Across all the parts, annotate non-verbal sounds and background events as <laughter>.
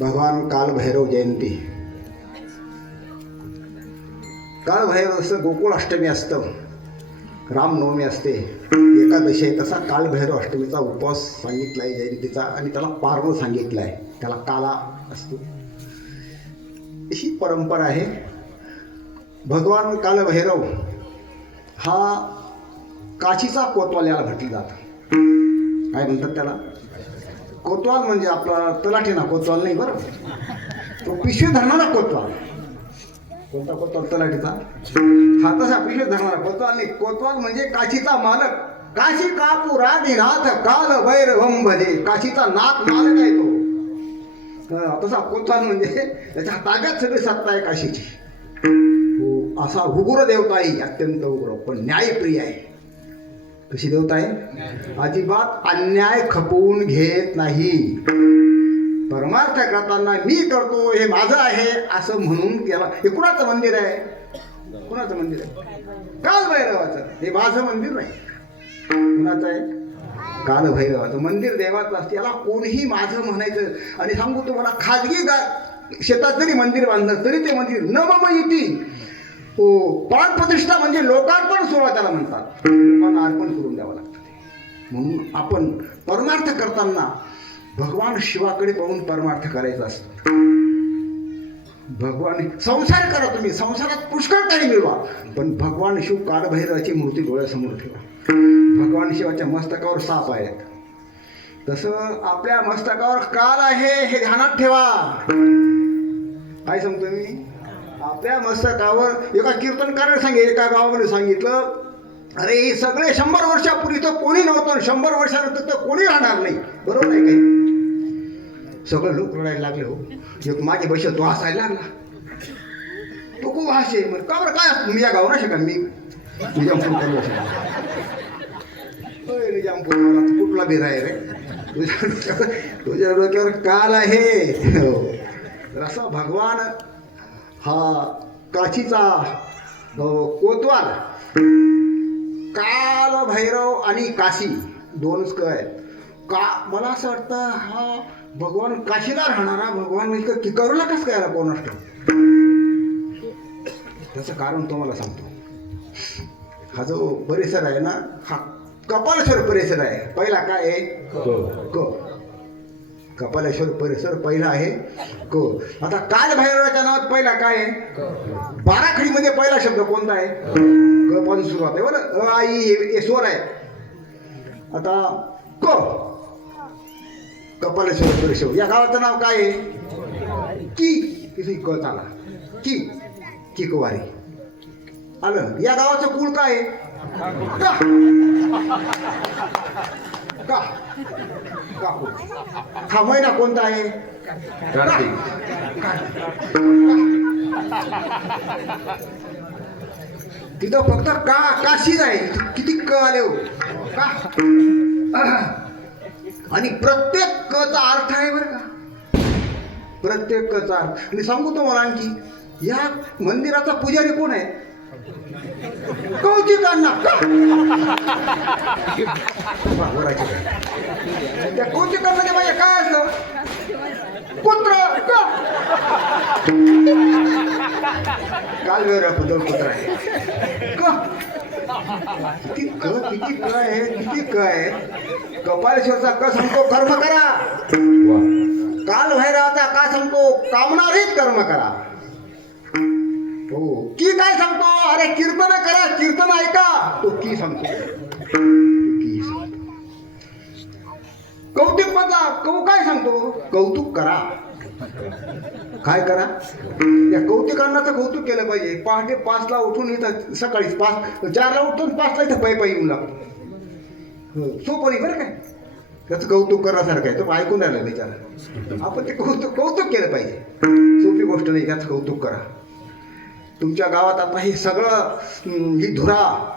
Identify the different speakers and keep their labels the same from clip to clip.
Speaker 1: भगवान कालभैरव जयंती. कालभैरव जसं गोकुळ अष्टमी असतं. रामनवमी असते. एकादशी आहे तसा कालभैरव अष्टमीचा उपवास सांगितला आहे जयंतीचा आणि त्याला पारणं सांगितलं आहे त्याला काला असतो. ही परंपरा आहे. भगवान कालभैरव हा काशीचा कोतवाल याला म्हटलं जातं. काय म्हणतात त्याला? कोतवाल म्हणजे आपला तलाठी ना कोतवाल नाही बरं. तो पिशवी धरणारा कोतवाल. कोणता कोतवाल? तलाठीचा. हा तसा पिशवी धरणारा कोतवाल नाही कोतवाल म्हणजे काशीचा मालक. काशी कापुरादिनाथ काल भैरवम भजे. काशीचा नाथ मालक आहे तो. तसा कोतवाल म्हणजे त्याच्या ताब्यात सगळी सत्ता आहे काशीची. असा उग्र देवता आहे अत्यंत उग्र पण न्यायप्रिय आहे. कशी देवता आहे? अजिबात अन्याय खपवून घेत नाही. परमार्थ करताना मी करतो हे माझं आहे असं म्हणून केला हे कुणाचं मंदिर आहे? कुणाचं मंदिर आहे? काल भैरवाचं हे माझं मंदिर नाही. कुणाचं आहे? काल भैरवाचं मंदिर देवाचं असते. याला कोणीही माझं म्हणायचं. आणि सांगू तुम्हाला खाजगी गा शेतात जरी मंदिर बांधलं तरी ते मंदिर न मम इति हो प्राणप्रतिष्ठा म्हणजे लोकार्पण सोहळा त्याला म्हणतात लोकांना अर्पण करून द्यावं लागतं ते. म्हणून आपण परमार्थ करताना भगवान शिवाकडे पाहून परमार्थ करायचा असतो. भगवान संसार करा तुम्ही संसारात पुष्कळ काही मिळवा पण भगवान शिव कालभैरवाची मूर्ती डोळ्यासमोर ठेवा. भगवान शिवाच्या मस्तकावर साप आहेत. तसं आपल्या मस्तकावर काल आहे हे ध्यानात ठेवा. काय सांगतो मी? आपल्या मस्तकावर एका कीर्तनकाराने सांगितलं एका गावामध्ये सांगितलं अरे हे सगळे शंभर वर्षापूर्वी तर कोणी नव्हतं शंभर वर्षानंतर तर कोणी राहणार नाही. बरोबर आहे काही सगळं लोक रडायला लागले हो. एक माझे पैसे तो हसायला लागला. तो खूप हसे. मग का बरं काय असतं? मी या गाव ना शका मी निजामपूर चालू होय निजामपूर. मला कुठला बिराय आहे रे. तुझ्या डोक्यावर तुझ्या डोक्यावर काल आहे. हो. तर असा भगवान हा काशीचा कोतवाल. काल भैरव आणि काशी दोनच क आहेत. का मला असं वाटतं हा भगवान काशीला राहणारा भगवान किकरूला कसं काय आला कोणाष्ट त्याचं कारण तुम्हाला सांगतो. हा जो परिसर आहे ना हा कपालेश्वर परिसर आहे. पहिला काय आहे? क. कपालेश्वर परिसर पहिला आहे. क आता काल भैरवाच्या नावात पहिला काय आहे? बाराखडीमध्ये पहिला शब्द कोणता आहे? क पासून सुरुवात आहे बरं? अ आई हे स्वर आहे आता क. कपालेश्वर परिसर. या गावाचं नाव काय आहे? की. किती क चाला. की. किकवारी. आलं. या गावाचं कुळ काय आहे? का. का. <laughs> हा महिना कोणता आहे? तिथं फक्त का काशीच आहे. किती क आले हो. का? <laughs> आणि प्रत्येक कचा अर्थ आहे बरं का. प्रत्येक कचा अर्थ. आणि सांगू तुम्हाला आणखी या मंदिराचा पुजारी कोण आहे? कौतिकांना. <laughs> त्या वा, वराची म्हणजे त्या माझ्या काय असलं? पुत्र काल वेळ बदल पुत्र आहे किती क? किती क आहे किती क आहे. कपालेश्वरचा क सांगतो कर्म करा. काल भैरवाचा का सांगतो कामणारीच कर्म करा. हो की काय सांगतो अरे कीर्तन करा कीर्तन ऐका. तो की सांगतो कौतुक बघा कौ काय सांगतो? कौतुक करा. काय करा? या कौतिकांनाचं कौतुक केलं पाहिजे. पहाटे पाचला उठून इथं सकाळी पाच चारला उठून पाचला इथं पायी पायी येऊन लागतो. हो, बरं काय त्याचं कौतुक करण्यासारखं आहे. तो ऐकून राहिला बिचारा. आपण ते कौतुक कौतुक केलं पाहिजे. सोपी गोष्ट नाही त्याचं कौतुक करा. तुमच्या गावात आता हे सगळं ही धुरा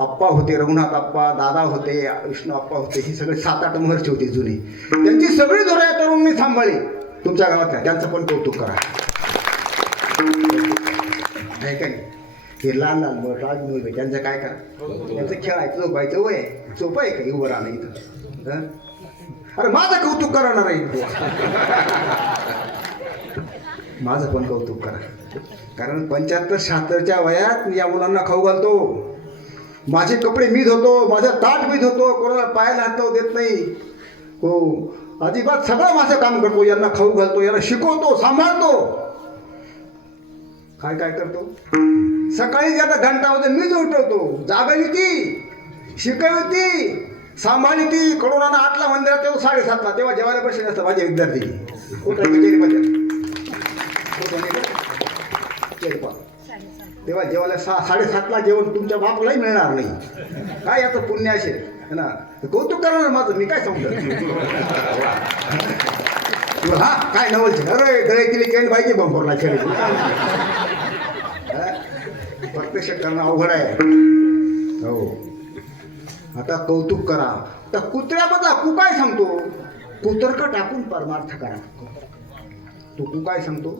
Speaker 1: आप्पा होते रघुनाथ आप्पा दादा होते विष्णू आप्पा होते ही सगळे सात आठ महर्षी होते जुनी. त्यांची सगळी धुरा या तरुणनी सांभाळी तुमच्या गावातल्या त्यांचं पण कौतुक करा. नाही काय हे लहान लहान मुलं राज मुलं त्यांचं काय करा? त्यांचं खेळायचं झोपायचं वय आहे. सोपं आहे का? उभं राहणं इथं. अरे माझं कौतुक करणार आहे माझं पण कौतुक करा. कारण पंच्याहत्तर शहात्तरच्या वयात मी या मुलांना खाऊ घालतो. माझे कपडे मी धुतो माझं ताट मी धुतो कोणाला पायाला हात देत नाही. हो अजिबात सगळं माझं काम करतो यांना खाऊ घालतो यांना शिकवतो सांभाळतो. काय काय करतो? सकाळी ज्याला घंटा होते मीच उठवतो जागावी ती शिकवी ती सांभाळली ती. करोनानं आठला मंदिरात तेव्हा साडेसातला तेव्हा जेवायला बसले नसतं माझे विद्यार्थी. कुठं तेव्हा जेवायला सहा साडेसातला जेवण तुमच्या बापालाही मिळणार नाही. काय याचं पुण्य असेल है ना? कौतुक करणार माझं मी काय सांगतो हा काय नवलचे? अरे गळे तिने पाहिजे बंपरला खेळ. प्रत्यक्ष करणं अवघड आहे. हो. आता कौतुक करा. तर कुत्र्याबद्दल कू काय सांगतो? कुतर्क टाकून परमार्थ करा. तो तू काय सांगतो?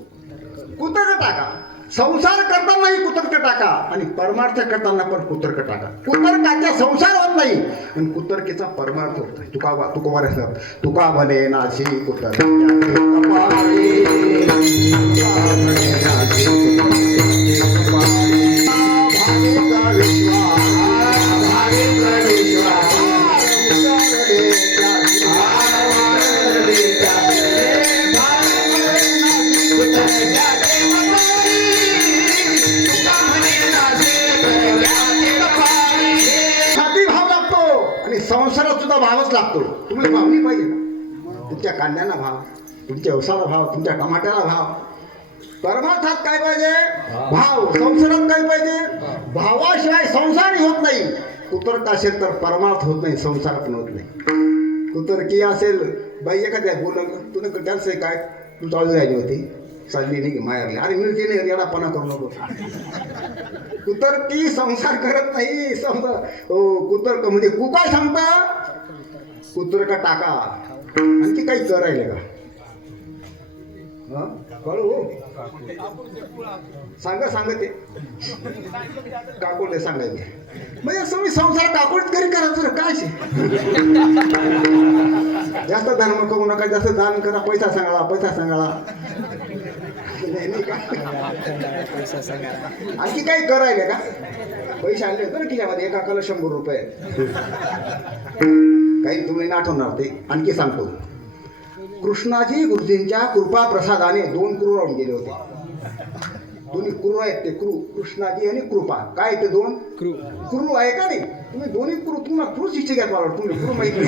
Speaker 1: कुतर्क टाका. संसार करतानाही कुतर्क टाका आणि परमार्थ करताना पण कुतर्क टाका. कुतर्काचा संसार होत नाही. आणि कुतर्केचा परमार्थ होत नाही. तुका तुकोबा असतात तुका भले नाशी कुतर्क. लागतो. तुम्हाला भाव नाही पाहिजे? तुमच्या कांद्याला भाव तुमच्या उसाला भाव तुमच्या टमाट्याला भाव. परमार्थात काय पाहिजे? भाव. संसारात काय पाहिजे? भावाशिवाय संसारही होत नाही. कुतर्क असेल तर परमार्थ होत नाही संसार पण होत नाही. कुतर्की असेल बाई एखाद्या बोललं तुला आहे काय? तू चालू राहिली होती. चालली नाही मायारली अरे मिळते नाही येडापणा करू नको. कुतर्की संसार करत नाही. समजा हो कुतर्क म्हणजे कु काय कुत्र का टाका? आणखी काही करायला का? हं? कळू? सांगा सांगा ते. काकोडले सांगायचे. म्हणजे असं मी संसार काकोडीत करी करायचं काय जास्त धर्म करू नका जास्त दान करा पैसा सांगाळा पैसा सांगाळा पैसा आणखी काही करायले का? पैसे आणले होते ना किल्ल्यामध्ये एका कला शंभर रुपये. काही तुम्ही आठवणार ते. आणखी सांगतो. कृष्णाजी गुरुजींच्या कृपा प्रसादाने दोन क्रू राहून गेले होते. दोन्ही क्रू आहेत ते क्रू. कृष्णाजी आणि कृपा. काय ते दोन?
Speaker 2: क्रू.
Speaker 1: क्रू आहे का नाही? तुम्ही दोन्ही क्रू तुम्हाला क्रू शिक्षक मला वाटतं. तुम्ही क्रू माहिती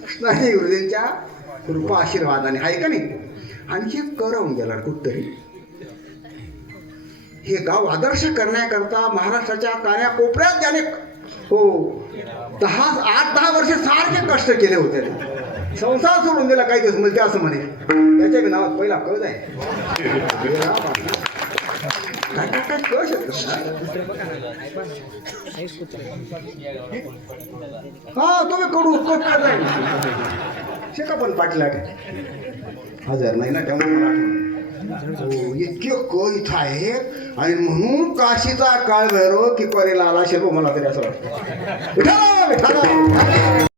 Speaker 1: कृष्णाजी गुरुजींच्या कृपा आशीर्वादाने आहे का नाही? आणखी एक करवून गेला कुठतरी. हे गाव आदर्श करण्याकरता महाराष्ट्राच्या कान्या कोपऱ्यात ज्याने हो. दहा आठ दहा वर्ष सारखे कष्ट केले होते. संसार सोडून दिला काही दिवस म्हणजे असं म्हणे. त्याच्या बी नावात पहिला कळ आहे हा तुम्ही कडू शिका पण पाटला हजार नाही ना त्यामुळे हो, इतके क इथं आहे आणि म्हणून काशीचा काळ भैरव की परेला आला शेलो मला तरी असं वाटतं विठाला, विठाला.